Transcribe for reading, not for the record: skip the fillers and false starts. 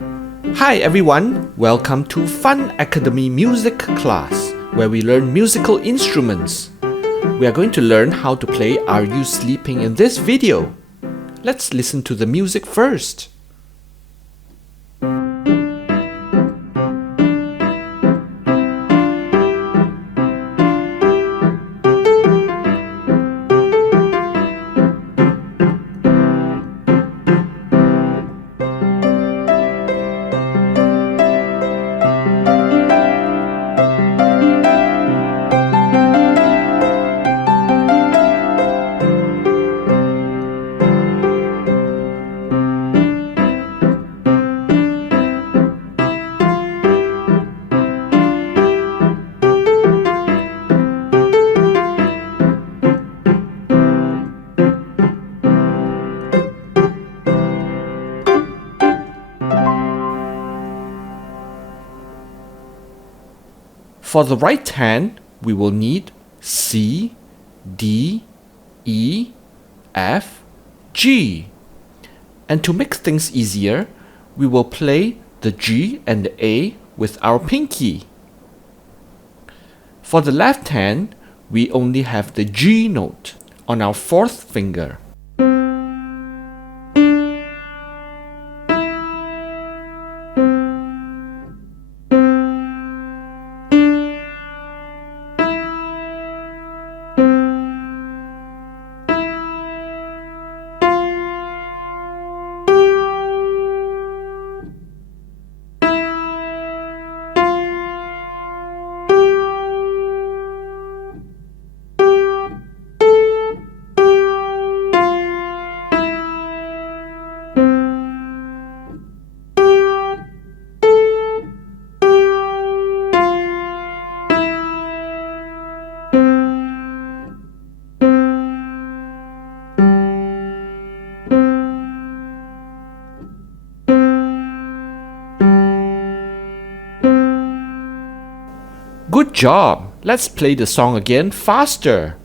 Hi everyone, welcome to Fun Academy Music class, where we learn musical instruments. We are going to learn how to play Are You Sleeping in this video. Let's listen to the music first. For the right hand, we will need C, D, E, F, G. And to make things easier, we will play the G and the A with our pinky. For the left hand, we only have the G note on our fourth finger. Good job! Let's play the song again faster.